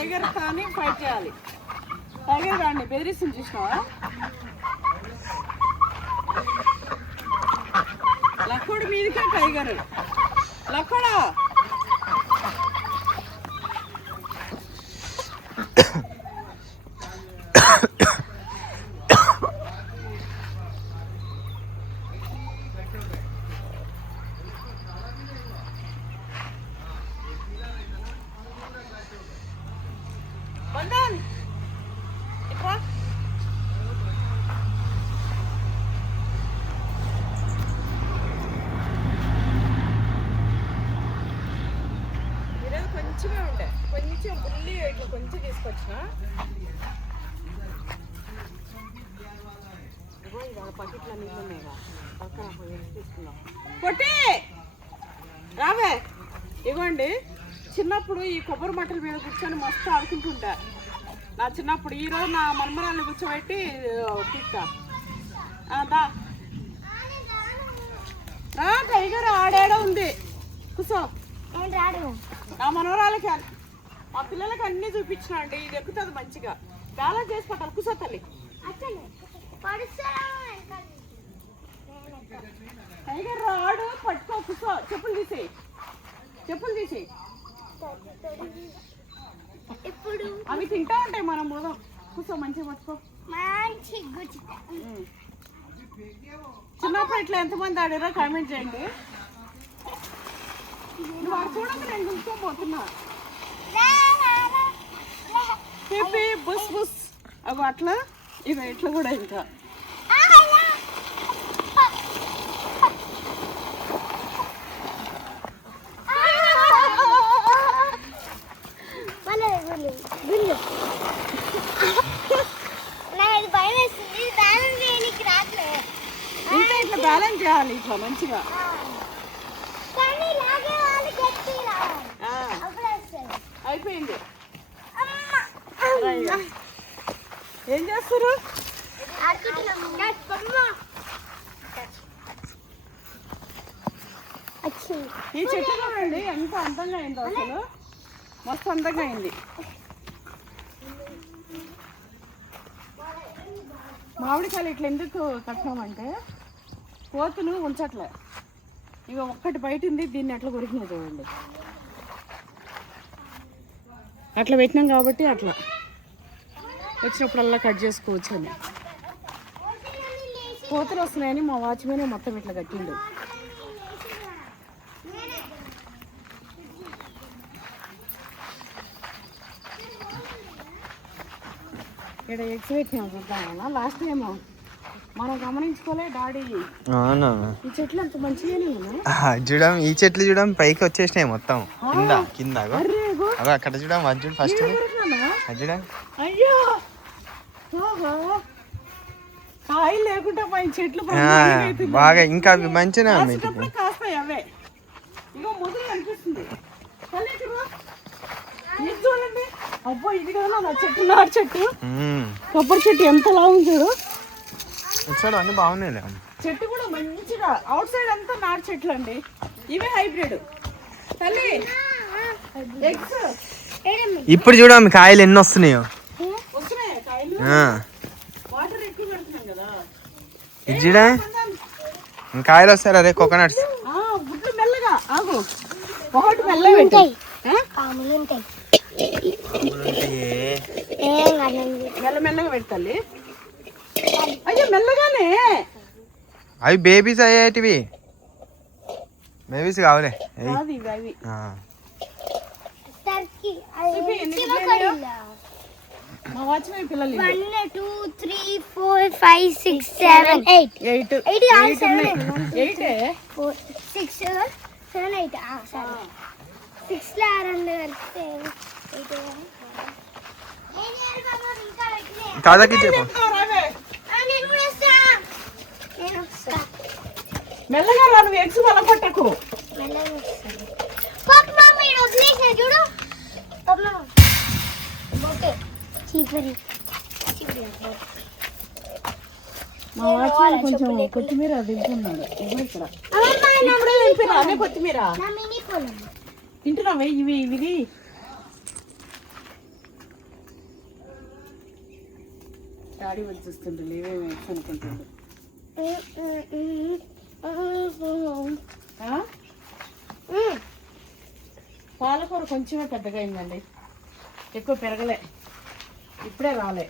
Tiger కానీ fight చేయాలి. Tiger కానీ బెదిరిస్తుంది చూసినావా? లక్కడు మీదికే టైగర్. లక్కడా బంధన్ ఇట్రా. ఈరోజు కొంచెమే ఉండే, కొంచెం ఉల్లి ఇట్లా కొంచెం తీసుకొచ్చిన. పకెట్లో నీళ్ళు ఉన్నాయిగా, పక్కన తీసుకున్నాం. కొట్టి రావే. ఇవ్వండి, చిన్నప్పుడు ఈ కొబ్బరి మట్టల మీద కూర్చొని మస్తు ఆడుకుంటుంటా నా చిన్నప్పుడు. ఈరోజు నా మనమరాల్ని కూర్చోబెట్టి పిక్తా దా రా. టైగర్ ఆడేడ ఉంది, కూర్చో. నా మనవరాలకి మా పిల్లలకి అన్నీ చూపించిన అండి. ఇది ఎక్కుతుంది మంచిగా, బ్యాలెన్స్ చేసి పట్టాలి. కూర్చో తల్లి. టైగర్ రాడు, పట్టుకో, కూర్చో. చెప్పులు తీసేయి, చెప్పులు తీసేయి. అవి తింటా ఉంటాయి, మనం మోదం. కూర్చో, మంచిగా పట్టుకో. చిన్నప్పుడు ఇట్లా ఎంతమంది ఆడారో కామెంట్ చేయండి. నువ్వు అక్కడ చూడండి, నేను కూర్చోపోతున్నా. చెప్పి బుస్ బుస్ అవి అట్లా ఇవి ఇట్లా కూడా ఇంకా ఇంకా ఇట్లా బ్యాలెన్స్ చేయాలి ఇట్లా మంచిగా. అయిపోయింది. ఏం చేస్తారు? ఈ చెట్టు చూడండి ఎంత అందంగా అయిందో, అసలు మస్తు అందంగా అయింది. మామిడికాయలు ఇట్లా ఎందుకు కట్టినామంటే కోతులు ఉంచట్లే. ఇక ఒక్కటి బయట ఉంది, దీన్ని ఎట్లా కొరికినా చూడండి. అట్లా పెట్టినాం కాబట్టి అట్లా వచ్చినప్పుడల్లా కట్ చేసుకోవచ్చు అని. కోతులు వస్తున్నాయని మా వాచ్మెన్ మొత్తం ఇట్లా కట్టిండు. ఇక్కడ ఎగ్స్ పెట్టినాం చూద్దామన్నా. లాస్ట్ టైం మనం గమనించుకోలే డాడీ. ఈ చెట్లు అంత మంచిగానే ఉన్నాయి. చూడం, ఈ చెట్లు చూడం పైకి వచ్చేసినాయి మొత్తం. కింద కింద అక్కడ చూడం, అది చూడు ఫస్ట్. అయ్యో కాయలు లేకుండా పై చెట్లు బాగా ఇంకా అవి మంచిగా కాస్తాయి. అవే ఇగో మొదలు అనిపిస్తుంది. ఇది చూడండి, అబ్బో ఇది కదా నా చెట్టు, నాటు చెట్టు, కొబ్బరి చెట్టు ఎంత లావు చూడు. అన్ని బాగున్నాయి. చెట్టు కూడా మంచిగా అవుట్ సైడ్ అంతా నాటు చెట్లు అండి. ఇవే హైబ్రిడ్ తల్లి ఎగ్స్. ఇప్పుడు చూడమ్మ కాయలు ఎన్ని వస్తున్నాయో. వస్తున్నాయి కాయలు, వాటర్ ఎక్కువ పెడుతున్నాం కదా. ఇది చూడా కాయలు వస్తారు. అదే కోకోనట్స్. గుడ్లు మెల్లగా ఆగు, ఒకటి మెల్లగా పెట్టాయి. మెల్లమెల్లగా పెట్టాలి. అయ్యో మెల్లగానే. అవి బేబీస్ అయ్యేటివి, బేబీస్ కావాలి. మా వాచ్మెన్ పిల్లలు 1 2 3 4 5 6 7 8 8 6 7 8 6 లో 2 కలిపితే 8. కాదకి చెప్పు. మెల్లగా రా, నువ్వు ఎగ్స్ వల పట్టకు. మా వాచ్మెన్ కొంచెం కొత్తిమీర తింటున్నాడు. ఇక్కడ అదే కొత్తిమీర తింటున్నావే. ఇవి ఇవి డాడీ వచ్చి చూస్తుండ్రు లేవేమి ఎగ్స్ అనుకుంటుండ్రు. పాలకూర కొంచెమే పెద్దగా అయిందండి, ఎక్కువ పెరగలే, ఇప్పుడే రాలే.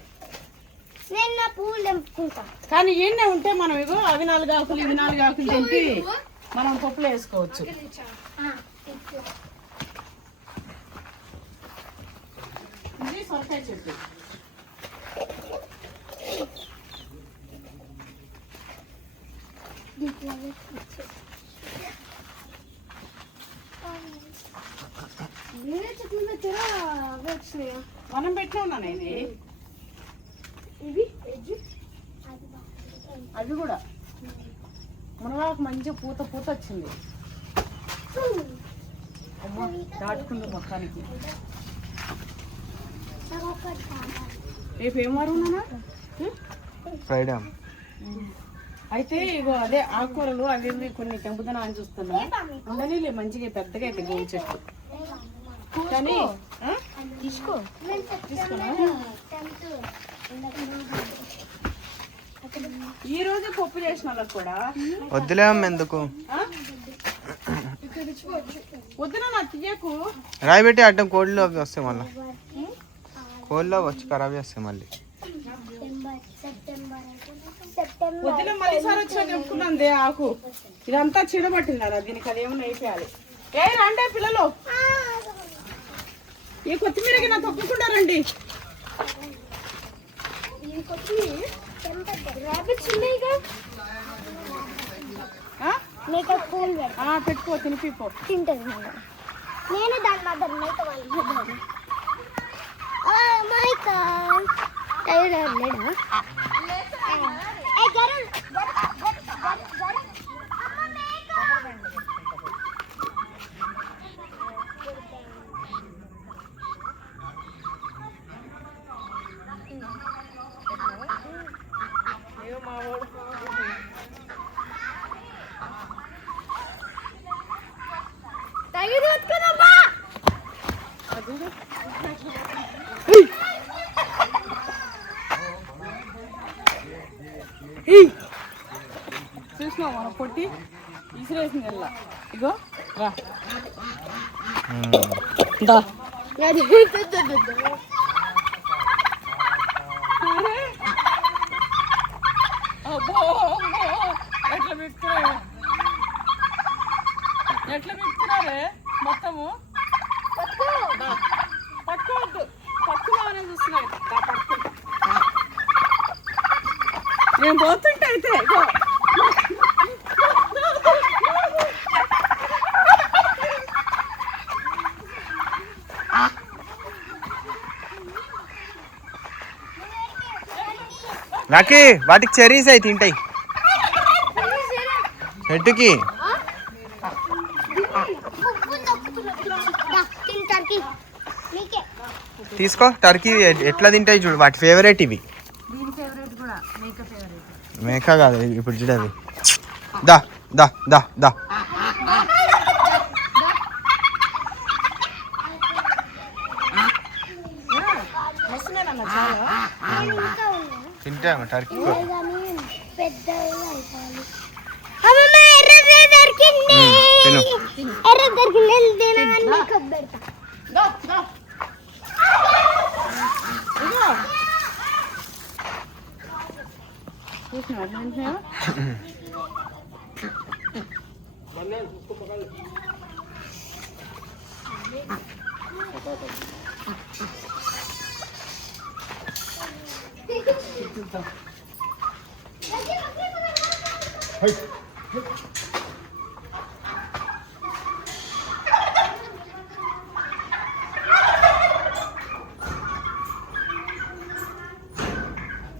నేను నా పువ్వులు తెంపుకుంటా. కానీ ఈయనే ఉంటే మనం ఇగో అవి 4 ఆకులు ఇవి 4 ఆకులు తెంపి మనం పప్పులో వేసుకోవచ్చు. ఇది సొరకాయ చెట్టు. మనం పెట్టినా ఉన్నాను ఇది, అది కూడా మునగాకు మంచిగా పూత వచ్చింది. అమ్మా దాటుకుంది మొత్తానికి. రేపు ఏం వారం ఉన్నానా? ఫ్రైడే. అయితే ఇగో అదే ఆకుకూరలు అవి ఇవి కొన్ని తెంపుదనా అని చూస్తున్నా. ఉండని మంచిగా పెద్దగా అయితే గోవు చెట్టు. కానీ ఈ రోజు పప్పు చేసిన వాళ్ళకి కూడా వద్దులే అమ్మ, ఎందుకు వద్దున నా తీయకు. రాయి పెట్టి అడ్డం కోళ్ళు అవి వస్తాయి, మళ్ళీ కోళ్ళు వచ్చి ఖరాబ్ చేస్తాయి మళ్ళీ. వద్దున మళ్ళీసారి వచ్చినా చెప్పుకున్నాందే ఆకు ఇదంతా చిడబట్టిందా దీనికి, అదేమన్నా అయిపోయాలి. ఏ రండే పిల్లలు, ఈ కొత్తిమీరకి నా తొక్కుకుంటారండి. పెట్టుకో తినిపిపో. తింటది నేను దాని మదర్ మేక వాళ్ళు చూసినావు మన పొట్టి విసిరేసింది ఎలా. ఇగో రా ఎట్లా పెట్టుకున్నావు, ఎట్లా పెట్టుకున్నారే మొత్తము. పట్టుకోవద్దు, పట్టుకోవాలని చూస్తున్నాయి. నేను పోతుంటే అయితే నాకి వాటికి చెరీస్ అయి తింటాయి చెట్టుకి. తీసుకో, టర్కీ ఎట్లా తింటాయి చూడు, వాటి ఫేవరెట్ ఇవి. మేక కాదు ఇప్పుడు చూడది. దా దా దా దా తింటాము టర్కీ.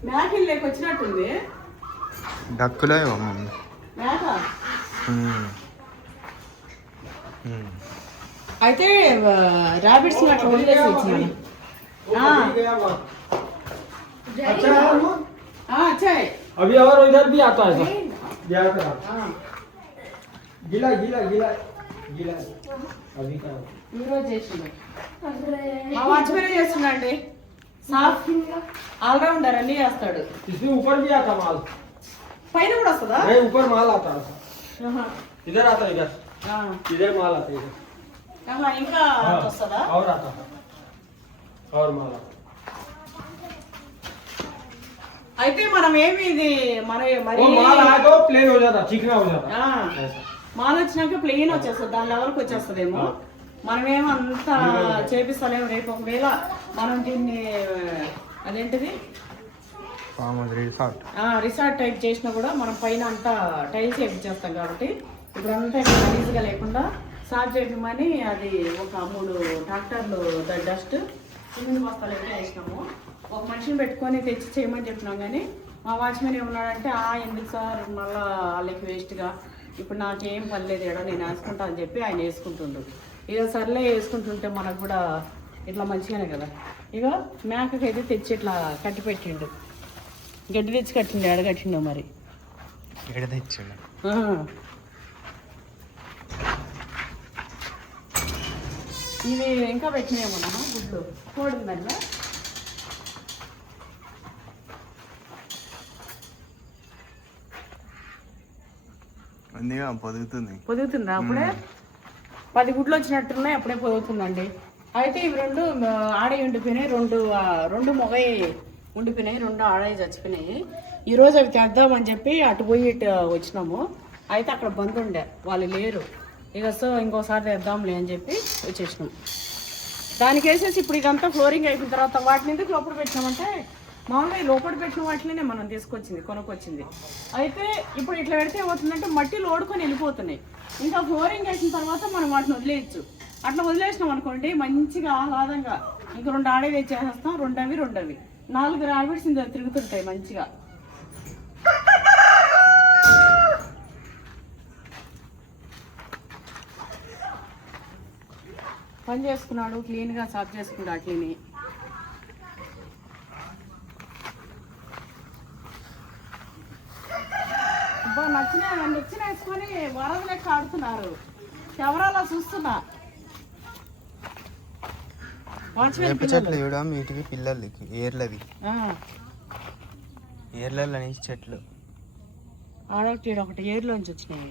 మేకలు లేక వచ్చినట్టుంది. డక్కులో మేక అయితే రాబిట్స్ అట్లా వదిలేసి వచ్చినాను. अच्छा है अभी और इधर भी आता है गीला गीला गीला गीला अभी का ఈరోజు చేసిండు మా వాచ్మెన్ చేస్తున్నాండి. సాఫ్ ఆల్రౌండర్ అన్ని చేస్తాడు. इसमें ऊपर भी आता माल, పైన కూడా వస్తుందా? नहीं ऊपर माल आता है, ఆహా. इधर आता है, ఆ. इधर माल आता है इधर। ఆహా, ఇంకా వస్తుందా? और आता है और माल आता है। అయితే మనం ఏమి ఇది మన మరి वो माल आया तो प्लेन हो जाता, चिकना हो जाता ఆ, ऐसा। మాల్ వచ్చినాక ప్లెయిన్ వచ్చేస్తుంది, దాని లెవెల్కి వచ్చేస్తుందేమో. మనమేమో అంత చేపిస్తలేము. రేపు ఒకవేళ మనం దీన్ని అదేంటిది రిసార్ట్ టైప్ చేసినా కూడా మనం పైన అంతా టైల్స్ వేయించేస్తాం కాబట్టి ఇప్పుడు అంతా గలీజ్గా లేకుండా సాఫ్ చేయమని అది ఒక 3 ట్రాక్టర్లు డస్ట్ సిమెంట్ బస్తాలు అయితే వేసినాము. ఒక మనిషిని పెట్టుకొని తెచ్చి చేయమని చెప్పినాం. కానీ మా వాచ్మెన్ ఏమన్నాడంటే ఎందుకు సార్ మళ్ళీ వాళ్ళకి వేస్ట్గా, ఇప్పుడు నాకేం పని లేదు ఏడో నేను వేసుకుంటా అని చెప్పి ఆయన వేసుకుంటుండు. ఇక సర్లే వేసుకుంటుంటే మనకు కూడా ఇట్లా మంచిగానే కదా. ఇక మేకకైతే తెచ్చి ఇట్లా కట్టి పెట్టిండు, గడ్డి తెచ్చి కట్టిండు. ఎడగట్టిండు మరి ఆ. ఇవి ఇంకా పెట్టినాయేమన్నా గుడ్లు కోడిందన్నా. పొదుగుతుందా? అప్పుడే 10 గుడ్లు వచ్చినట్టున్నాయి, అప్పుడే పొదుగుతుందండి. అయితే ఇవి 2 ఆడవి ఉండిపోయినాయి, 2 మొగయి ఉండిపోయినాయి, 2 ఆడవి చచ్చిపోయినాయి. ఈరోజు అవి తెద్దామని చెప్పి అటు పోయి ఇటు వచ్చినాము. అయితే అక్కడ బంద్ ఉండే, వాళ్ళు లేరు. ఇక సో ఇంకోసారి తెద్దాంలే అని చెప్పి వచ్చేసినాం. దానికి వేసేసి ఇప్పుడు ఇదంతా ఫ్లోరింగ్ అయిపోయిన తర్వాత వాటిని ఎందుకు లోపల పెట్టినామంటే మామూలుగా ఈ లోపల పెట్టిన వాటినే మనం కొనుక్కొచ్చింది. అయితే ఇప్పుడు ఇట్లా పెడితే ఏమవుతుందంటే మట్టిలో ఓడుకొని వెళ్ళిపోతున్నాయి. ఇంకా ఫ్లోరింగ్ వేసిన తర్వాత మనం వాటిని వదిలేయచ్చు. అట్లా వదిలేసినాం అనుకోండి మంచిగా ఆహ్లాదంగా ఇంకా 2 ఆడవి తెచ్చేసేస్తాం, 2 అవి 4 ర్యాబిట్స్ ఇందులో తిరుగుతుంటాయి మంచిగా. పని చేసుకున్నాడు, క్లీన్గా సాఫ్ చేసుకున్నాడు అట్లని. నచ్చిన వేసుకొని వరద లెక్క ఆడుతున్నారు. కెమెరాలో చూస్తున్నా. చెట్లు చూడడం వీటికి పిల్లలకి ఏర్లవి అనేసి చెట్లు ఒకటి ఏర్లోంచి వచ్చినాయి.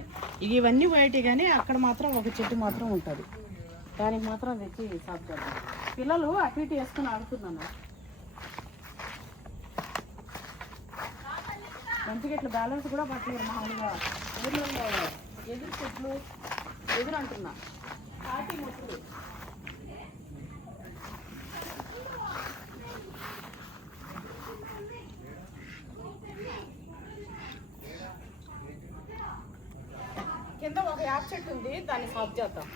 ఇవన్నీ బయట కానీ అక్కడ మాత్రం ఒక చెట్టు మాత్రం ఉంటుంది, దానికి మాత్రం తెచ్చి సాఫ్ చేద్దాం. పిల్లలు అటు ఇటు వేసుకొని ఆడుతున్నాను. మంచిగా ఇట్లా బ్యాలెన్స్ కూడా పట్టలేదు. మామూలుగా ఊర్లలో ఎదురు చెట్లు ఎదురు అంటున్నా కాటి మొక్కలు. కింద ఒక యాప్ చెట్టు ఉంది, దాన్ని సాఫ్ చేద్దాం.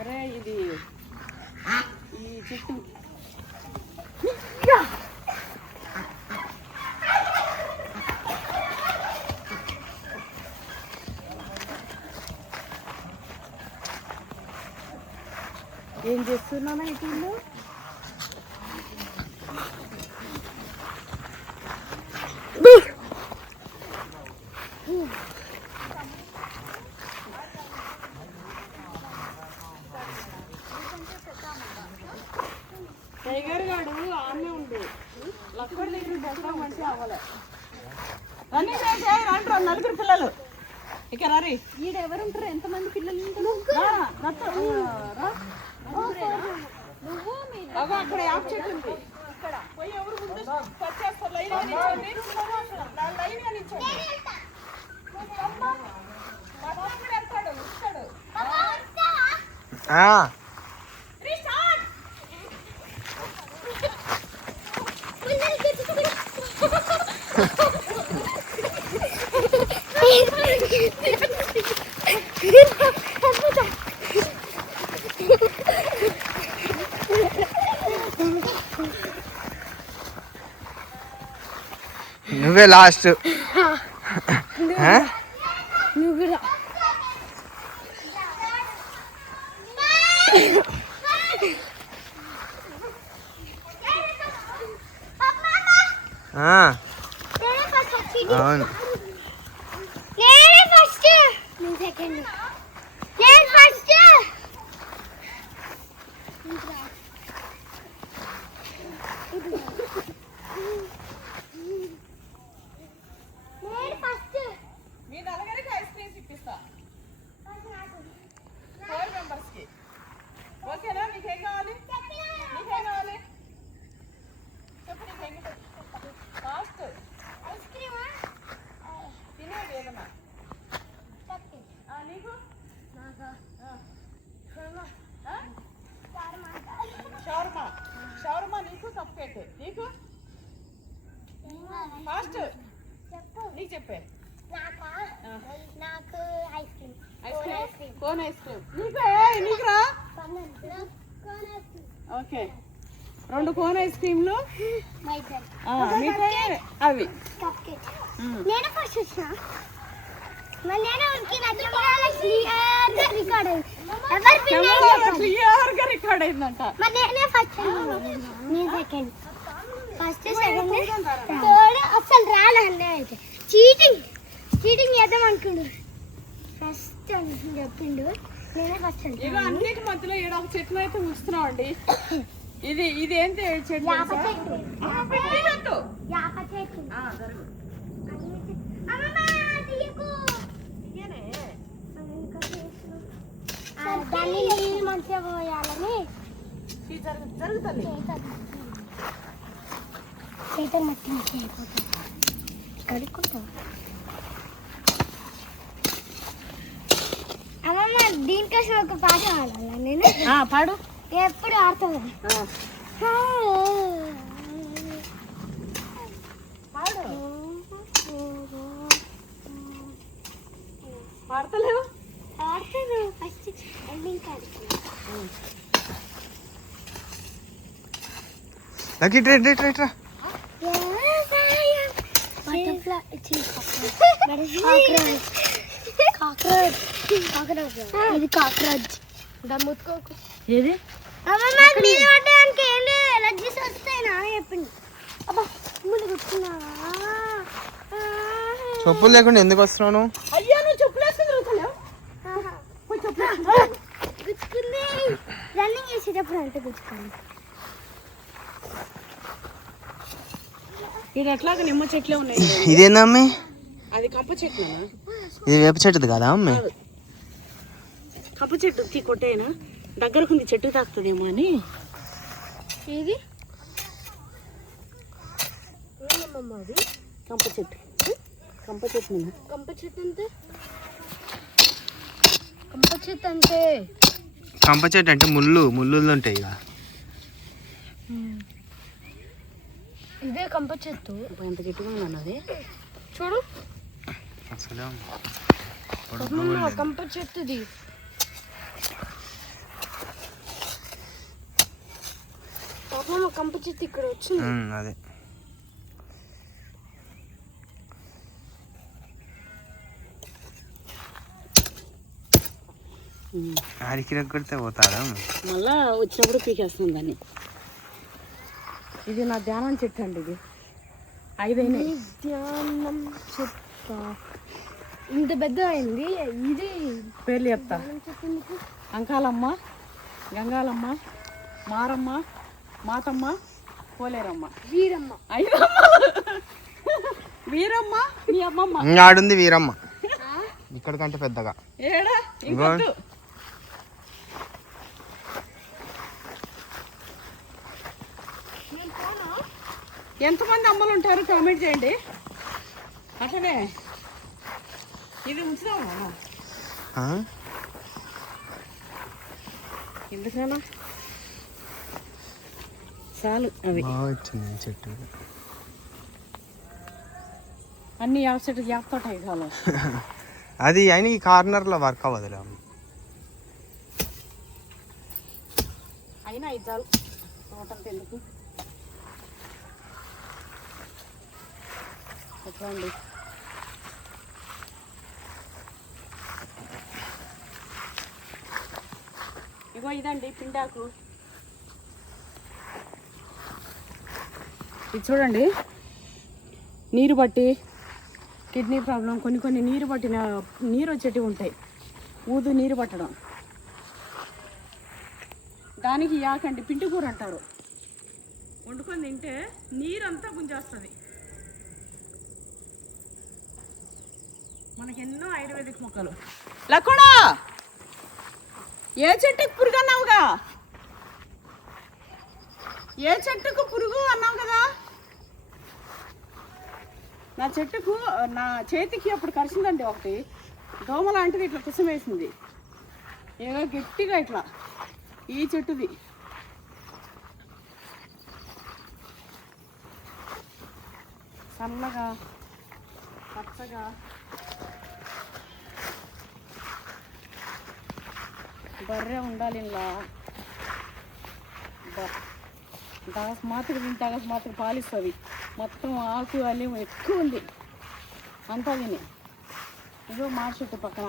అరే ఇది ఈ చెట్టు ఏం చేస్తున్నానా ఇటీలో టైగర్ గాడు ఆమె ఉండు లక్కడి దగ్గర బెస్తా మంచిగా అవ్వాలి. రన్నింగ్ రండి 4 పిల్లలు ఇక రారి. ఈడెవరు ఉంటారు? ఎంతమంది పిల్లలు అక్కడ యాప్ చెట్టు ఉంది. పోయి ఎవరు ముందు వచ్చేస్తారు. లైన్గా నిల్చోండి, లైన్గా నిల్చోండి. నువ్వే లాస్ట్. అవును అయితే నీకు ఫాస్ట్ నీకు చెప్పే నాకు ice cream ice cream cone ice cream నీకురా ఓకే 2 కోన్ ఐస్ క్రీమ్లు మిగతా అవి నేను ఫస్ట్ వచ్చిన నేను క్లియర్గా రికార్డ్ అయిందంట నేనే ఫస్ట్ నేను సెకండ్ ఫస్ట్ సెకండ్ థర్డ్ అసలు రాలండి అయితే చీటింగ్ చేద్దాం అనుకుండు ఫస్ట్ అని చెప్పిండు నేనే ఫస్ట్ ఇక అన్నిటి మధ్యలో ఈడ ఒక చెట్లు అయితే చూస్తున్నాం అండి ఇది ఏంటి చెట్లు దాన్ని నీళ్ళు మంచిగా పోయాలని జరుగుతుంది చేతులు మట్టి మంచిగా అయిపోతుంది కడుక్కుంటాం అమ్మమ్మ దీనికోసం ఒక పాట పాడాలా నేను పాడు ఎప్పుడు ఆడుతుంది పాడతలేవు ఆడతాను ఫస్ట్ ఎండింగ్ కాదు లక్కీ ట్రైట్ రా ఇది కాక్రోచ్ దమ్ముకోకు ఏది ఎలర్జీస్ వస్తాయినా చెప్పింది అబ్బా ముందు కూర్చున్నావా చెప్పులు లేకుండా ఎందుకు వస్తున్నావు? అయ్యా నువ్వు చెప్పులేసుకుని తిరుగుతలేవు గుచ్చుకుంది రన్నింగ్ చేసేటప్పుడు అంటే గుచ్చుకుంది ఇది ఎట్లాగ నిమ్మ చెట్లే ఉన్నాయి ఇదేనమ్మి అది కంప చెట్టు ఇది వేప చెట్టుది కదా అమ్మి కంప చెట్టు తీ కొట్టేనా దగ్గరకుంది చెట్టు తాకుతుందేమో అని ఇది అది కంప చెట్టు కంప చెట్టు కంప చెట్టు అంతే కంప చెట్టు అంతే కంప చెట్టు అంటే ముళ్ళు ఉంటాయి ఇక ఇదే కంప చెట్టు ఎంత గట్టిగా ఉన్నది చూడు అసలు కంప చెట్టుది పాపం కంప చెట్టు ఇక్కడ వచ్చింది అదే ఆడికి కొడితే పోతాడా మళ్ళా వచ్చినప్పుడు పీకేస్తాం దాన్ని ఇది నా ధ్యానం చెట్టు అండి ఇది 5 అయినాయి ధ్యానం చెట్టు ఇంత పెద్ద అయింది ఇది పేర్లు చెప్తా అంకాలమ్మ గంగాలమ్మ మారమ్మ మాతమ్మ పోలేరమ్మ వీరమ్మ 5 వీరమ్మ మీ అమ్మమ్మ ఆడుంది వీరమ్మ ఇక్కడ కంటే పెద్దగా ఏడా ఇంకొద్దు ఎంతమంది అమ్మలు ఉంటారు కామెంట్ చేయండి అట్లనే ఇది ఉంచుదామా ఎందుకన్నా చాలు అవి వచ్చింది చెట్టు అన్ని యాప్ చెట్టు యాప్ తోట కాలం అది అయినా ఈ కార్నర్లో వర్క్ అవ్వదులే అయినా ఇది చాలు తోటంత ఎందుకు ఎట్లా అండి ఇగో ఇదండి పిండాకు ఇది చూడండి నీరు బట్టి కిడ్నీ ప్రాబ్లం కొన్ని నీరు పట్టిన నీరు వచ్చేటివి ఉంటాయి ఊదు నీరు పట్టడం దానికి యాకండి పిండి కూర అంటారు వండుకొని తింటే నీరంతా గుంజేస్తుంది మనకి ఎన్నో ఆయుర్వేదిక్ మొక్కలు లక్కుడా ఏ చెట్టుకు పురుగు అన్నావుగా ఏ చెట్టుకు పురుగు అన్నావు కదా నా చెట్టుకు నా చేతికి అప్పుడు కరిచిందండి ఒకటి దోమ లాంటిది ఇట్లా కుసం వేసింది ఏదో గట్టిగా ఇట్లా ఈ చెట్టుది సన్నగా పచ్చగా బర్రె ఉండాలి ఇలా దాస్ మాత్రం ఇంతగస్ మాత్రం పాలిస్తుంది. మొత్తం ఆకు అల్లి ఎక్కువ ఉంది అంతా తిని. ఇదో మాట చెట్టు పక్కన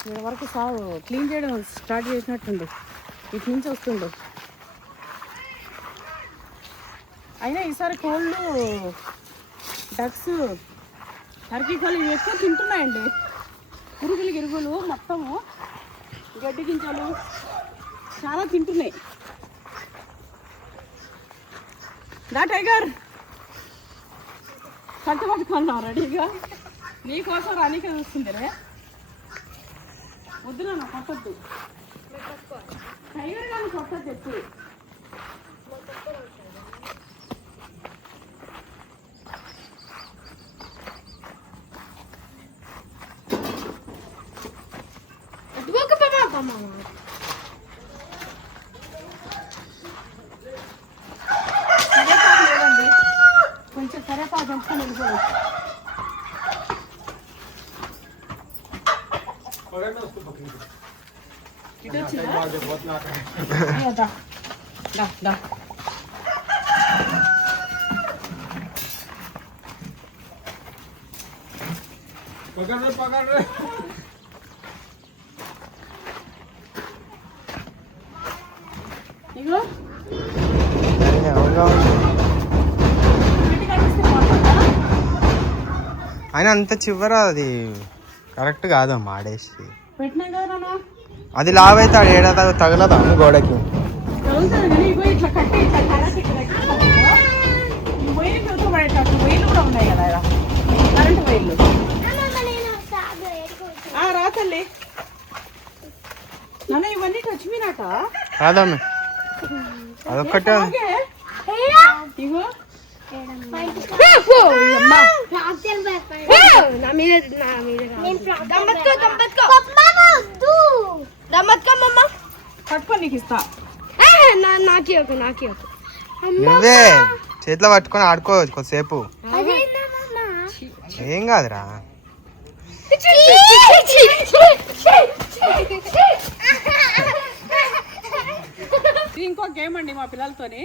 ఇక్కడ వరకు సాగు క్లీన్ చేయడం స్టార్ట్ చేసినట్టుండు. ఇటు నుంచి వస్తుండు. అయినా ఈసారి కోళ్ళు డక్స్ టర్కీ కోళ్ళు ఇవి ఎక్కువ తింటున్నాయండి. పురుగులు గిరుగులు మొత్తము గడ్డి గింజలు చాలా తింటున్నాయి. దా టైగర్ కట్టుబట్టుకున్నాం రెడీగా. నీకోసం రానికే చూస్తుందిరే. వద్దునా కొట్టద్దు టైగర్ కానీ కొట్టద్దు ఎప్పుడు. కొంచెం కరేపాకు ఎంచుకొని వెళ్ళిపోయి ఇటు వచ్చిందా पकड़ रहे ఇగో ఆయన అంత చివర అది కరెక్ట్ కాదమ్మా ఆడేసి పెట్టినా కదా నాన్న. అది లావైతే ఆడ ఏడా తగలదా గోడకి. తగులుతుంది కానీ ఇగో ఇట్లా కట్టి ఇట్లా కరెంట్ ఇక్కడ ఈ వైర్లు దొరకబడేటట్టు వైర్లు కూడా ఉన్నాయి కదా ఇలా కరెంటు వైర్లు. రా తల్లి నాన్న ఇవన్నీ టచ్ మీనాట కాదమ్మ అదొక్కటే ఇగో పట్టుకొని నీకు ఇస్తా. నువ్వే చేతిలో పట్టుకొని ఆడుకోవచ్చు కొద్దిసేపు. ఏం కాదురా. ఇంకో గేమ్ అండి మా పిల్లలతోని.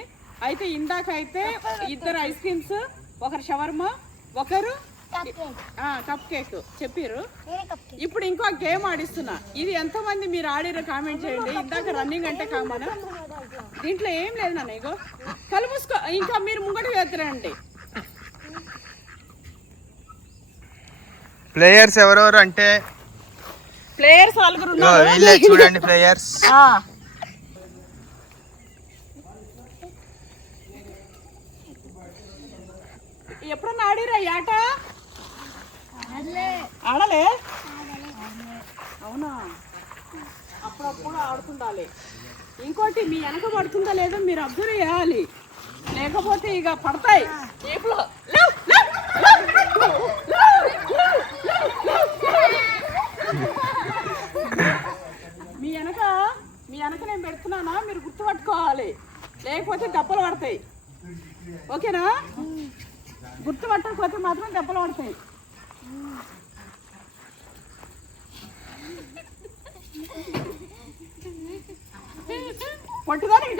అయితే ఇందాక అయితే ఇద్దరు ఐస్ క్రీమ్స్, ఒకరు షవర్మా, ఒకరు కప్ కేక్ చెప్పారు. ఇప్పుడు ఇంకో గేమ్ ఆడిస్తున్నా. ఇది ఎంతమంది మీరు ఆడిరో కామెంట్ చేయండి. ఇందాక రన్నింగ్ అంటే కామన్, దీంట్లో ఏం లేదు నాన్న. ఇగో కళ్ళు మూసుకో, ఇంకా మీరు ముంగట వేద్దరండి. ప్లేయర్స్ ఎవరెవరు అంటే ప్లేయర్స్ నలుగురు ఉన్నారు. వీళ్ళే చూడండి ప్లేయర్స్. ఎప్పుడన్నా ఆడిరా ఈ ఆట? ఆడలే? అవునా? అప్పుడప్పుడు ఆడుతుండాలి. ఇంకోటి మీ వెనక పడుతుందా లేదో మీరు అబ్జర్వ్ చేయాలి, లేకపోతే ఇక పడతాయి. మీ వెనక నేను పెడుతున్నానా, మీరు గుర్తుపట్టుకోవాలి, లేకపోతే దెబ్బలు పడతాయి. ఓకేనా? గుర్తుపట్టకపోతే మాత్రం దెబ్బలు పడతాయి. పట్టుదానికి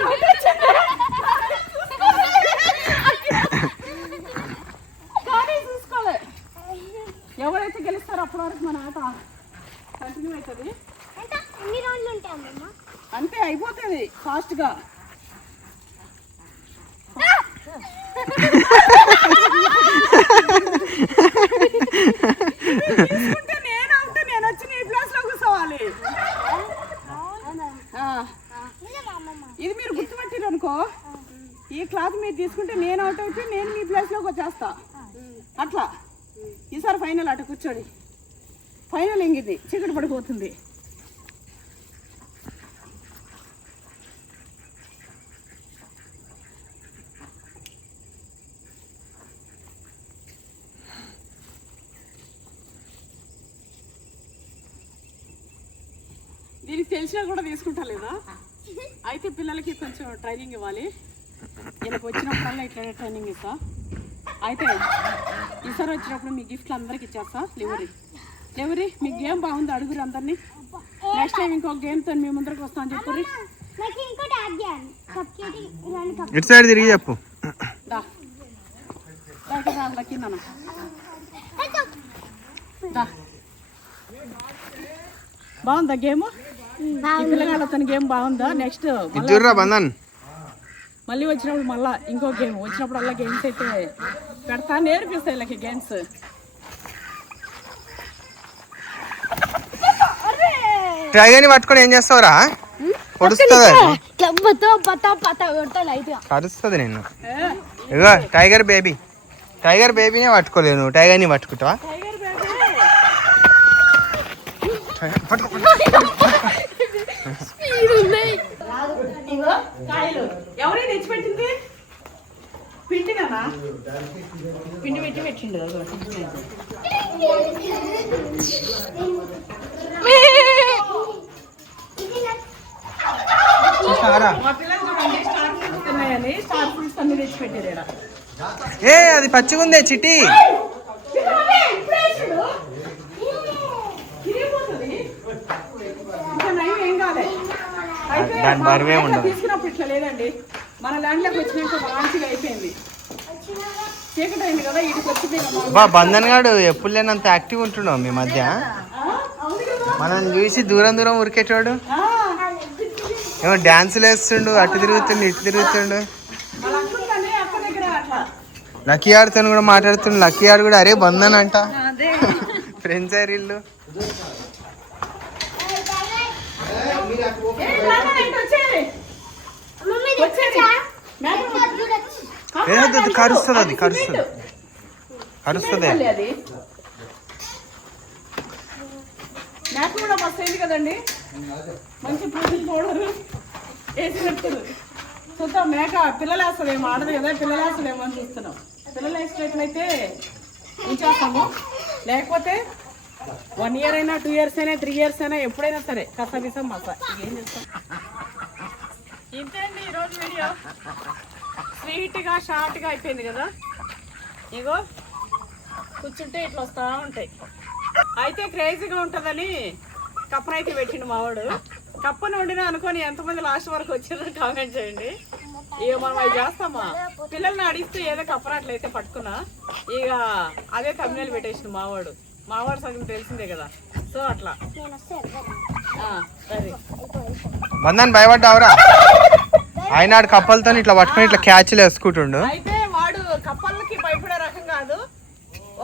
కానీ చూసుకోవాలి. ఎవరైతే గెలుస్తారో అప్పటి వరకు మన ఆట కంటిన్యూ అవుతుంది. అంతే, అయిపోతుంది ఫాస్ట్గా. తీసుకుంటే నేను అవుతా, నేను వచ్చి నీ ప్లేస్ లో కూర్చోవాలి. ఇది మీరు గుర్తుపట్టిరు అనుకో, ఈ క్లాత్ మీరు తీసుకుంటే నేను అవుట్ అయితే నేను మీ ప్లేస్ లోకి వచ్చేస్తా. అట్లా ఈసారి ఫైనల్ అటు కూర్చోండి. ఫైనల్ ఇంగిది చీకటి పడిపోతుంది. దీనికి తెలిసినా కూడా తీసుకుంటా లేదా? అయితే పిల్లలకి కొంచెం ట్రైనింగ్ ఇవ్వాలి. వీళ్ళకి వచ్చినప్పుడల్లా ఇట్లా ట్రైనింగ్ ఇస్తా. అయితే ఈసారి వచ్చినప్పుడు మీ గిఫ్ట్లు అందరికి ఇచ్చేస్తా. లేవరి మీ గేమ్ బాగుంది, అడుగురు అందరినీ. నెక్స్ట్ టైం ఇంకొక గేమ్తో మీ ముందరికి వస్తా అని చెప్పుర్రి. ఇటు సైడ్ తిరిగి చెప్పు. బాగుందా గేమ్? ఈ పిల్లగాళ్ళతో గేమ్ బాగుందా? నెక్స్ట్ బంధన్ మళ్ళీ వచ్చినప్పుడు మళ్ళీ ఇంకో గేమ్ వచ్చినప్పుడు అలా గేమ్స్ అయితే పెడతా, నేర్పిస్తాయి వీళ్ళకి గేమ్స్. టైగర్ని పట్టుకొని ఏం చేస్తావురా? కరుస్తుంది నిన్ను. ఇగో టైగర్ బేబీనే పట్టుకోలేవు నువ్వు, టైగర్ని పట్టుకుంటావా? ఎవరైనా తెచ్చిపెట్టింది? పిండినా పిండి పెట్టి పెట్టిండు. మా పిల్లలు చూడండి స్టార్ ఫ్రూట్స్ తిన్నాయని స్టార్ ఫ్రూట్స్ అన్ని తెచ్చి పెట్టారు. ఏ అది పచ్చిగుందే చిట్టి. ఏం కాలే. అయితే తీసుకున్నప్పుడు ఇట్లా లేదండి, మన ల్యాండ్ లోకి వచ్చినాక మంచిగా అయిపోయింది. చీకటి అయింది కదా, ఇటుకి వచ్చింది. బంధన్ గాడు ఎప్పుడు లేనంత యాక్టివ్ ఉంటున్నావు మీ మధ్య. మనం చూసి దూరం దూరం ఉరికేటోడు ఏమో డాన్సులు వేస్తుండు, అటు తిరుగుతుండు ఇటు తిరుగుతుండు. లక్కీ ఆడుతో కూడా మాట్లాడుతుండు. లక్కీ ఆడు కూడా అరే బంధన్ అంట, ఫ్రెండ్స్ అయ్యారు వీళ్ళు. కరుస్తుంది అది నాకు కూడా మస్తు అయింది కదండి. మంచి ప్రోటీన్ పౌడర్ వేసి పెడుతుంది. చూద్దాం మేక పిల్లలు వేస్తుందేమో, ఆడదు కదా, పిల్లలు వేస్తుందేమో అని చూస్తున్నాం. పిల్లలు వేసేటట్లయితే ఉంచేస్తాము, లేకపోతే 1 year అయినా 2 years అయినా 3 years అయినా ఎప్పుడైనా సరే కసబిసం మసా ఏం చేస్తాం. ఇంతే అండి ఈరోజు వీడియో. స్వీట్గా షార్ట్గా అయిపోయింది కదా. ఇగో కూర్చుంటే ఇట్లా వస్తూ ఉంటాయి. అయితే క్రేజీగా ఉంటుందని కప్పనైతే పెట్టిండు మావాడు. కప్పను వండినా అనుకొని ఎంతమంది లాస్ట్ వరకు వచ్చారో కామెంట్ చేయండి. ఇక మనం అవి చేస్తామా, పిల్లల్ని అడిగితే ఏదో కప్పనట్లయితే పట్టుకున్నా, ఇక అదే తమిళ పెట్టేసిండు మావాడు సగం తెలిసిందే కదా. సో అట్లా సరే. బంధన్ భయపడ్డావురా? ఆయన కప్పలతో ఇట్లా పట్టుకొని ఇట్లా క్యాచ్లు వేసుకుంటుండు. అయితే వాడు కప్పలకి భయపడే రకం కాదు.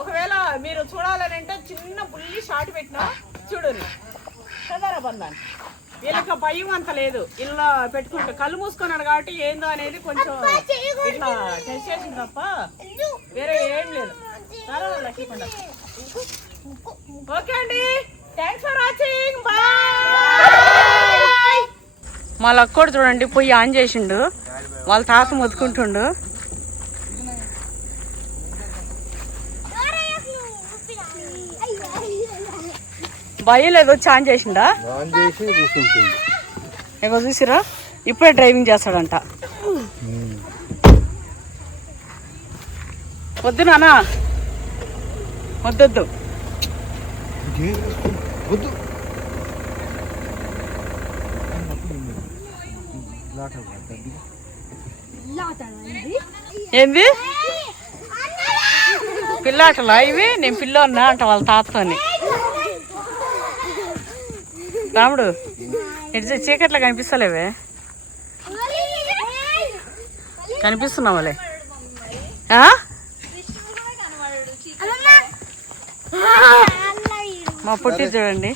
ఒకవేళ మీరు చూడాలని అంటే చిన్న బుల్లి షాట్ పెట్టినా చూడుని కదరా బంధాన్ని. వీళ్ళకి భయం అంత లేదు, ఇలా పెట్టుకుంటా కళ్ళు మూసుకున్నాడు కాబట్టి ఏందో అనేది కొంచెం ఇట్లా టెస్ట్ చేసింది తప్ప వేరే ఏం లేదు. ఓకే అండి, థ్యాంక్స్ ఫర్ వాచింగ్, బాయ్. మా లక్కోడు చూడండి పొయ్యి ఆన్ చేసిండు, వాళ్ళ తాత మొత్తుకుంటుండు. భయం లేదు, వచ్చి ఆన్ చేసిండా? ఏమో చూసిరా, ఇప్పుడే డ్రైవింగ్ చేస్తాడంట. వద్దు నానా, వద్దొద్దు. ఏంది పిల్లాటలా ఇవి? నేను పిల్లోన్నా అంట వాళ్ళ తాతతోని. రాముడు ఇటు చీకట్లో కనిపిస్తలేవే? కనిపిస్తున్నావులే. మా పుట్టి చూడండి.